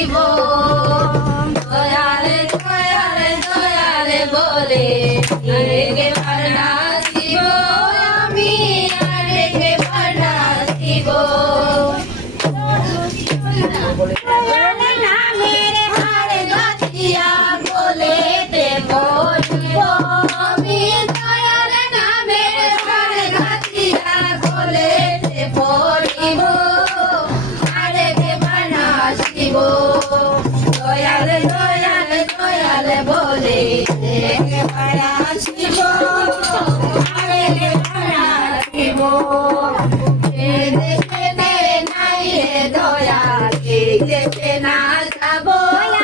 নাচিব দয়াল দয়াল দয়াল বলে আরেকবার নাচিব আমি আরেকবার নাচিব নামের হার গাছিয়া বলে দেব আমি দয়াল নামের হার গাছিয়া বলে দেব আরেকবার নাচিব দয়াল দয়াল দয়াল বলে একবার নাচিব আরেকবার নাচিব দেশে নাই রে দয়াল এই দেশে না যাব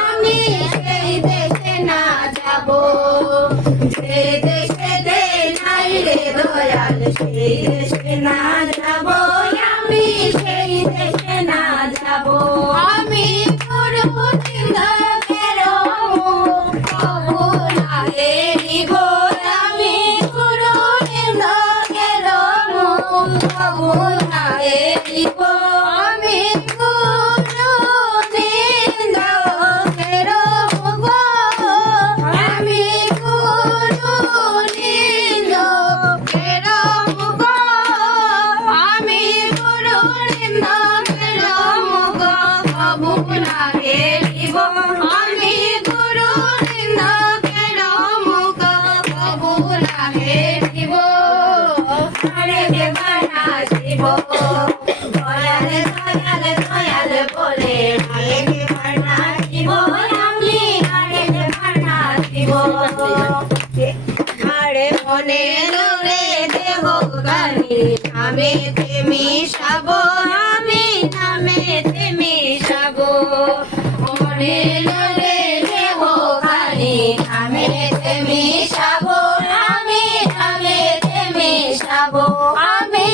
আমি সেই দেশে না যাব যে দেশে নাই রে দয়াল সেই দেশে না যাব আমি সেই দেশে না যাব আমি পুরো আমি পুরো আমি দয়াল দয়াল দয়াল বলে আরেকবার নাচিব আমি আরেকবার নাচিব আরে মনে রে দেহ গানি নামে তেমি সাব আমি নামে তেমি সাব মনে রে দেহ গানি নামে তেমি সাব আমি নামে তেমি সাব আমি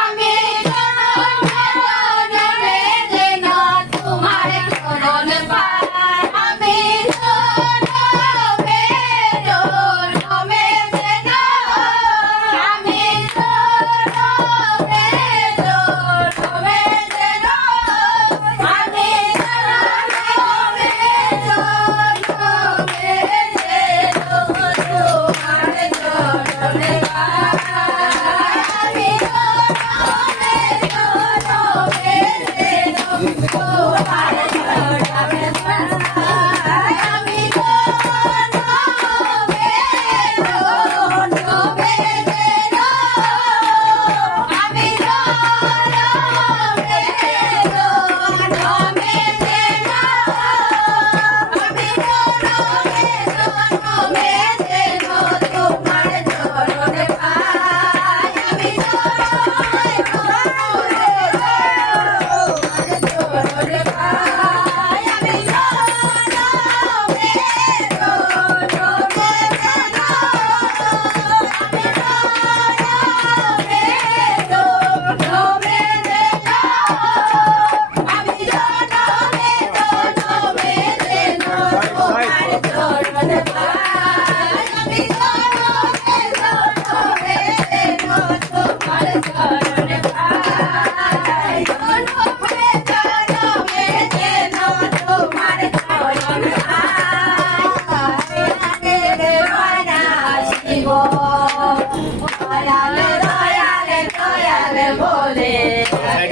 আমি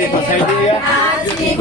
একবার সাইড দিয়ে যা। নাচিব